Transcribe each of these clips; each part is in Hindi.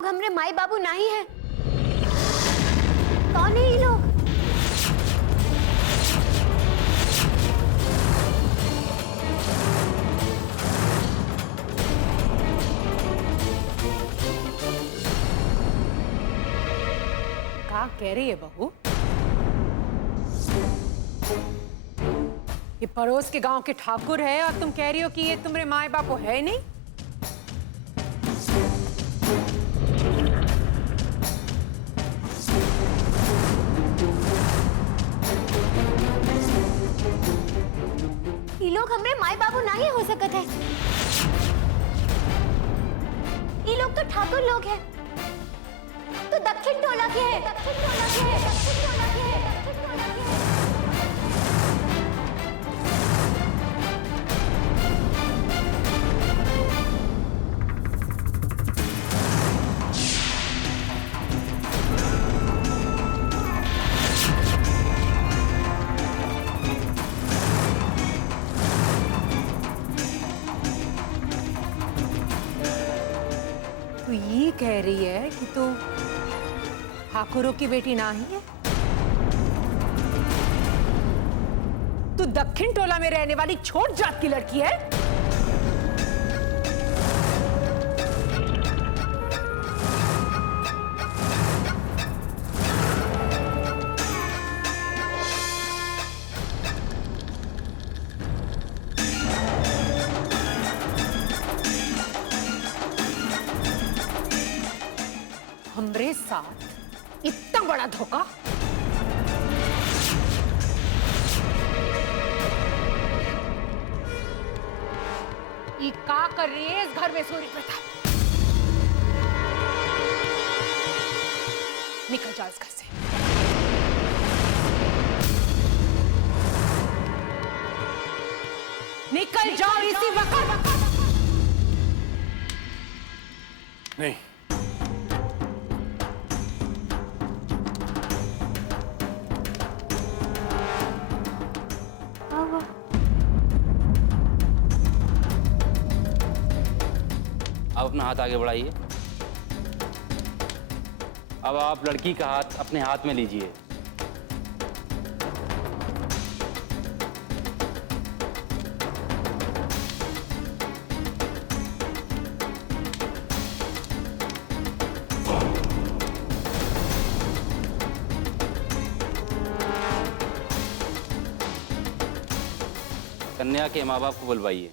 हमरे माई बाबू नहीं है। कौन है ये लोग? क्या कह रही है बहू? ये पड़ोस के गांव के ठाकुर है और तुम कह रही हो कि ये तुम्हारे माए बापू है नहीं? ये लोग हमरे माई बाबू नहीं हो सकत है। ये लोग तो ठाकुर लोग हैं। तो दक्षिण टोला के हैं। दक्षिण टोला के हैं। दक्षिण टोला के हैं। दक्षिण टोला के हैं। तो ये कह रही है कि तू ठाकुरों की बेटी नहीं है? तू दक्षिण टोला में रहने वाली छोट जात की लड़की है? हमरे साथ इतना बड़ा धोखा? ये का कर रही है इस घर में? सूर्य प्रताप, निकल जाओ इस घर से। निकल जाओ इसी वक्त। नहीं, आप अपना हाथ आगे बढ़ाइए। अब आप लड़की का हाथ अपने हाथ में लीजिए। कन्या के माँ बाप को बुलवाइए।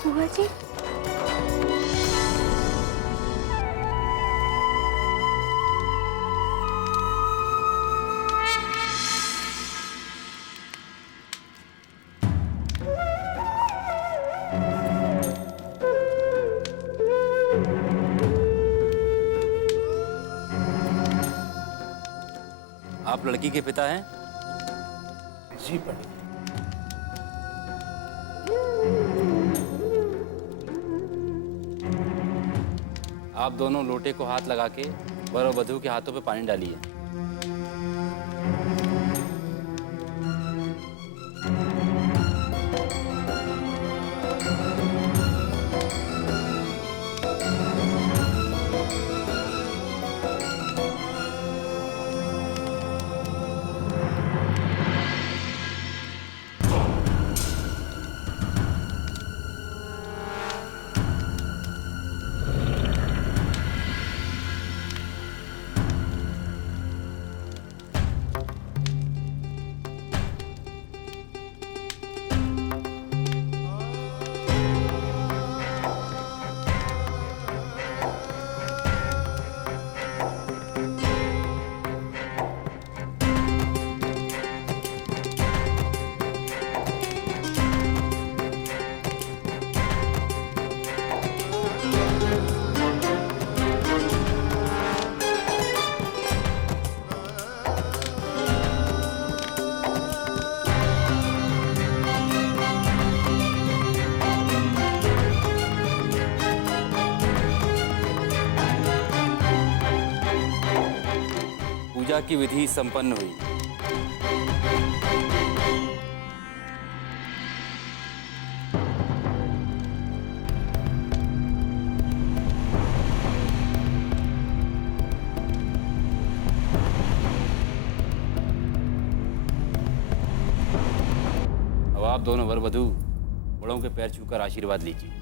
बुआ जी, आप लड़की के पिता हैं? जी पंडित। आप दोनों लोटे को हाथ लगा के वर और वधू के हाथों पे पानी डालिए। पूजा की विधि संपन्न हुई। अब आप दोनों वर वधू बड़ों के पैर छूकर आशीर्वाद लीजिए।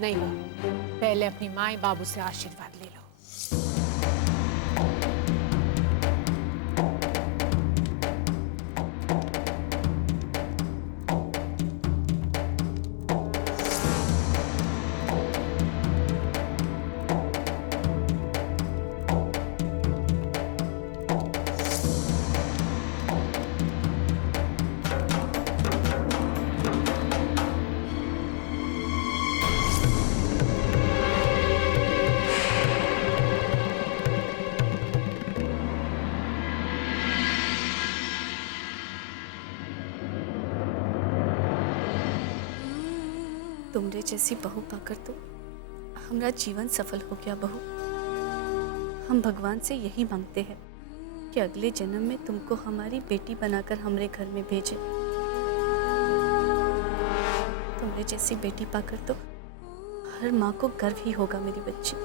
नहीं बहू, पहले अपनी माँ बाबू से आशीर्वाद ले लो। तुमरे जैसी बहू पाकर तो हमारा जीवन सफल हो गया बहू। हम भगवान से यही मांगते हैं कि अगले जन्म में तुमको हमारी बेटी बनाकर हमारे घर में भेजे। तुमरे जैसी बेटी पाकर तो हर माँ को गर्व ही होगा मेरी बच्ची।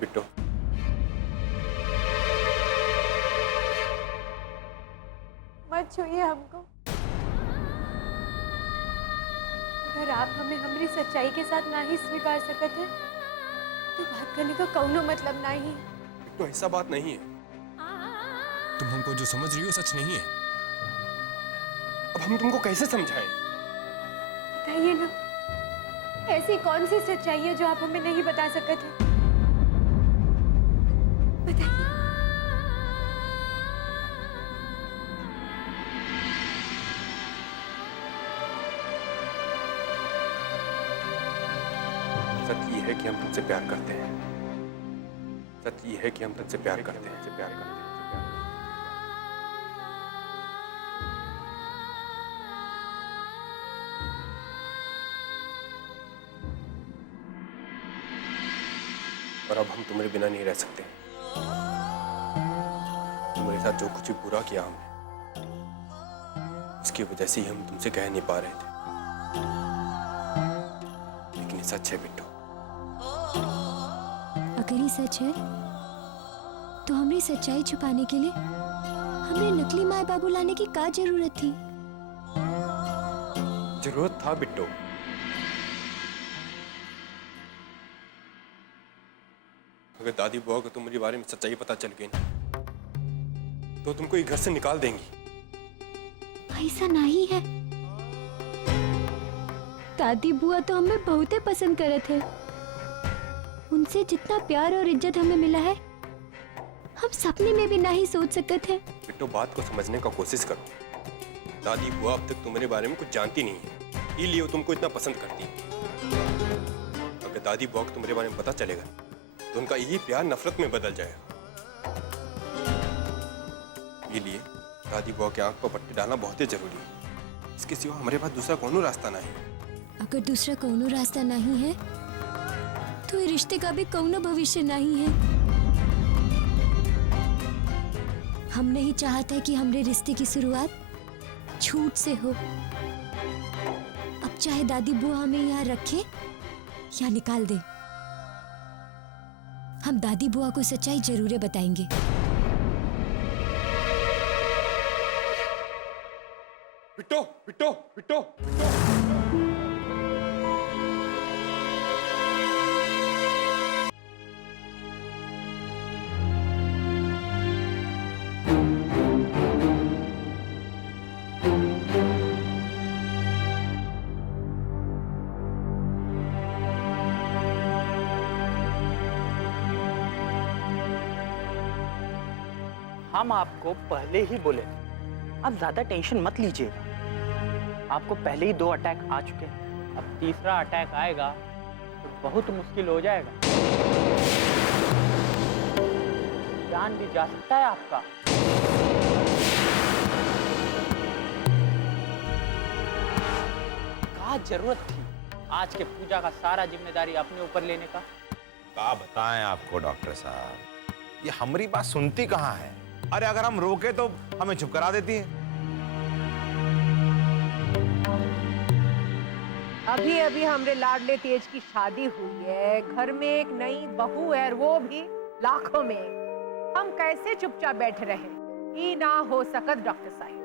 बिट्टो, मत छूइए हमको। अगर आप हमें हमारी सच्चाई के साथ ना ही स्वीकार सकते हैं तो बात करने का कौनो मतलब नहीं। बिट्टो ऐसा बात नहीं है। तुम हमको जो समझ रही हो सच नहीं है। अब हम तुमको कैसे समझाएं? बताइए ना, ऐसी कौन सी सच्चाई है जो आप हमें नहीं बता सकते? बताइए। सच ये है कि हम तुमसे प्यार करते हैं। सच ये है कि हम तुमसे प्यार करते हैं। और अब हम तुम्हारे बिना नहीं रह सकते। तुम्हारे साथ जो कुछ भी बुरा किया हमने, उसकी वजह से ही हम तुमसे कह नहीं पा रहे थे। लेकिन ये सच है बिट्टू। अगर ये सच है तो हमारी सच्चाई छुपाने के लिए हमें नकली माँ बाबू लाने की क्या जरूरत थी? जरूरत था बिट्टू। अगर दादी बुआ को तुम्हारे बारे में सच्चाई पता चल गई ना, तो तुमको ये घर से निकाल देंगी। ऐसा नहीं है। दादी बुआ तो हमें बहुत ही पसंद करे थे। उनसे जितना प्यार और इज्जत हमें मिला है, हम सपने में भी नहीं सोच सकते थे। बिट्टू बात को समझने का कोशिश करो। दादी बुआ अब तक तुम्हारे बारे में कुछ जानती नहीं है, इसलिए वो तुमको इतना पसंद करती है। अगर दादी बुआ को तुम्हारे बारे में पता चलेगा तो उनका यही प्यार नफरत में बदल जाएगा। इसलिए दादी बुआ के आंख पर पट्टी डालना बहुत ही जरूरी है। इसके सिवा हमारे पास दूसरा कोनो रास्ता नहीं। अगर दूसरा कौनो रास्ता नहीं है तो ये रिश्ते का भी कौनो भविष्य नहीं है। हम नहीं चाहते कि हमारे रिश्ते की शुरुआत झूठ से हो। अब चाहे दादी बुआ हमें यहाँ रखे या निकाल दे, हम दादी बुआ को सच्चाई जरूर बताएंगे। बिट्टू, बिट्टू, बिट्टू, हम आपको पहले ही बोले, आप ज्यादा टेंशन मत लीजिए। आपको पहले ही 2 अटैक आ चुके हैं, अब तीसरा अटैक आएगा तो बहुत मुश्किल हो जाएगा, जान भी जा सकता है आपका। क्या जरूरत थी आज के पूजा का सारा जिम्मेदारी अपने ऊपर लेने का? क्या बताएं आपको डॉक्टर साहब, ये हमारी बात सुनती कहाँ है। अरे अगर हम रोके तो हमें चुप करा देती है। अभी अभी हमरे लाडले तेज की शादी हुई है, घर में एक नई बहू है, वो भी लाखों में। हम कैसे चुपचाप बैठे रहे? ये ना हो सकत डॉक्टर साहब।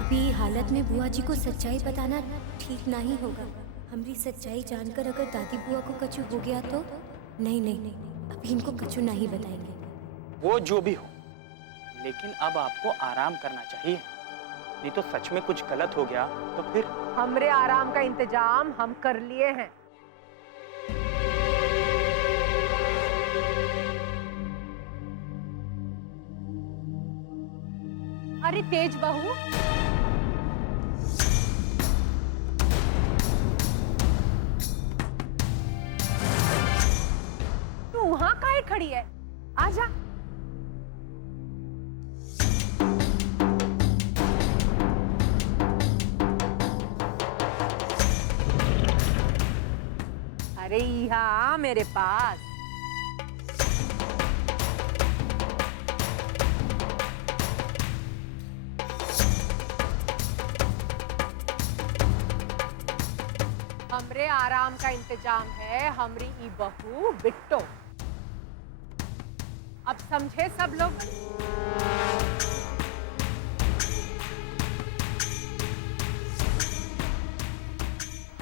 अभी हालत में बुआ जी को सच्चाई बताना ठीक नहीं होगा। हमारी सच्चाई जानकर अगर दादी बुआ को कछु हो गया तो नहीं, अभी इनको कछु नहीं बताएंगे। वो जो भी हो, लेकिन अब आपको आराम करना चाहिए, नहीं तो सच में कुछ गलत हो गया तो फिर। हमरे आराम का इंतजाम हम कर लिए हैं। अरे तेज बहू, तू वहां काहे खड़ी है? आजा। अरे यहाँ मेरे पास। हमरे आराम का इंतजाम है हमरी ई बहू बिट्टो। अब समझे सब लोग?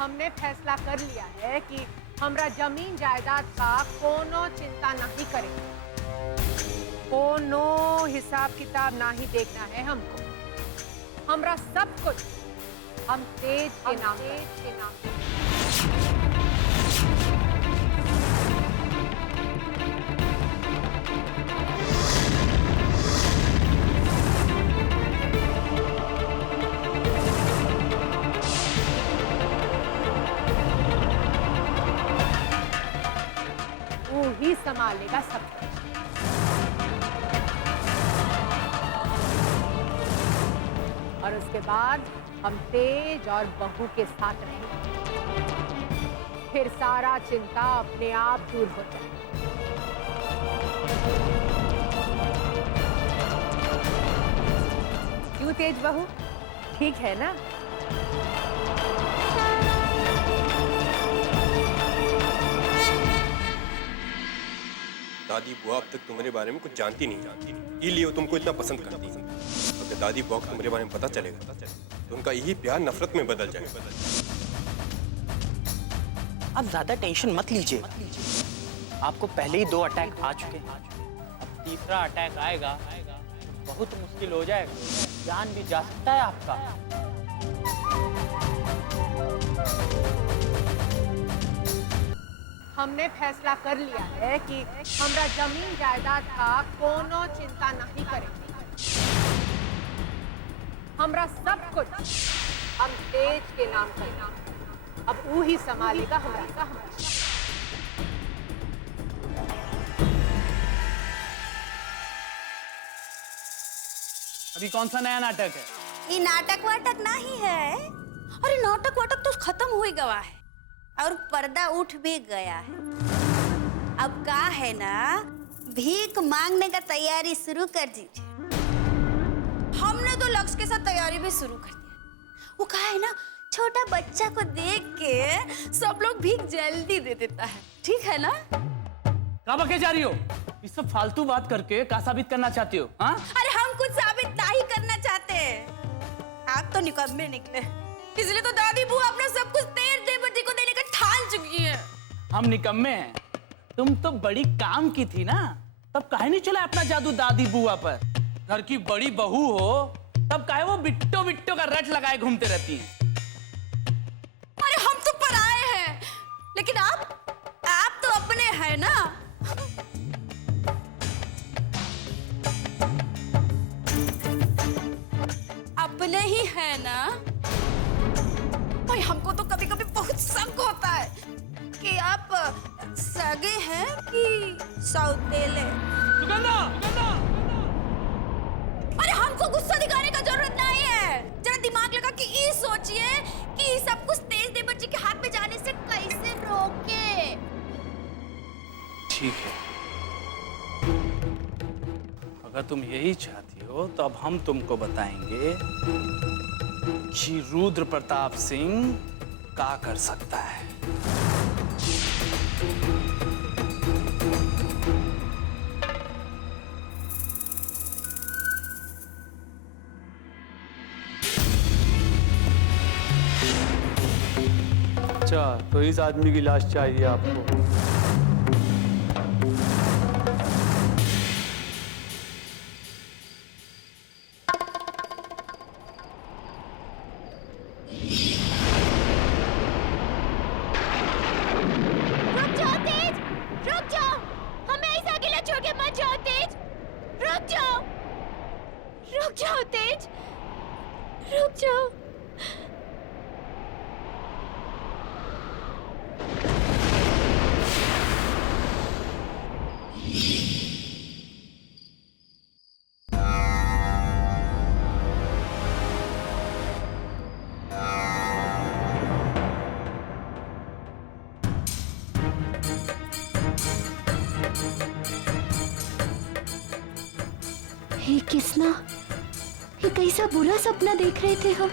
हमने फैसला कर लिया है कि हमरा जमीन जायदाद का कोनो चिंता नहीं करेंगे, कोनो हिसाब किताब नहीं देखना है हमको। हमरा सब कुछ हम तेज के नाम पे। वो ही संभालेगा सब कुछ। और उसके बाद हम तेज और बहू के साथ रहेंगे, फिर सारा चिंता अपने आप दूर हो जाए। क्यों तेज बहू, ठीक है ना? दादी बुआ अब तक तुम्हारे बारे में कुछ जानती नहीं, इसलिए वो तुमको इतना पसंद करती। अगर दादी बुआ को तुम्हारे बारे में पता चलेगा तो उनका यही प्यार नफरत में बदल जाएगा। आप ज्यादा टेंशन मत लीजिए, आपको पहले ही 2 अटैक आ चुके हैं, अब तीसरा अटैक आएगा तो बहुत मुश्किल हो जाएगा, जान भी जा सकता है आपका। हमने फैसला कर लिया है कि हमरा जमीन जायदाद का कोनो चिंता नहीं करेंगे। हमरा सब कुछ हम तेज के नाम पर, अब वो ही संभालेगा हमरा। अभी कौन सा नया नाटक है? ये नाटक वाटक नहीं है। अरे नाटक वाटक तो खत्म हो ही गया है और पर्दा उठ भी गया है। अब का है ना, भीख मांगने का तैयारी शुरू कर दीजिए। हमने तो लक्ष्य के साथ तैयारी भी शुरू कर दिया। वो का है ना, छोटा बच्चा को देख के सब लोग भीख जल्दी दे देता है, ठीक है ना? कहाँ बके जा रही हो? इस सब फालतू बात करके क्या साबित करना चाहती हो? हाँ? अरे हम कुछ साबित नहीं करना चाहते, आप तो निकम्मे निकले, इसलिए तो दादी बुआ अपना सब कुछ तेज देवती को देने का ठान चुकी है। हम निकम्मे हैं, तुम तो बड़ी काम की थी ना, तब काहे नहीं चला अपना जादू दादी बुआ पर? घर की बड़ी बहू हो तब काहे वो बिट्टो बिट्टो का रट लगाए घूमते रहती हैं? अरे हम तो पराए हैं, लेकिन आप तो अपने हैं ना। अपने ही है ना? भाई हमको तो कभी कभी बहुत शक होता है कि आप सगे हैं कि सौतेले। सुगंधा, अरे हमको गुस्सा दिखाने का जरूरत नहीं है। जरा दिमाग लगा कि ये सोचिए कि सब कुछ तेज दे बच्चे के हाथ में जाने से कैसे रोके। ठीक है, अगर तुम यही चाहती हो तो अब हम तुमको बताएंगे कि रुद्र प्रताप सिंह क्या कर सकता है। अच्छा, तो इस आदमी की लाश चाहिए आपको? रुक जाओ तेज, रुक जाओ, हमें ऐसा अकेला छोड़ के मत जाओ तेज, रुक जाओ तेज, रुक जाओ। हे किसना, ये कैसा बुरा सपना देख रहे थे हम।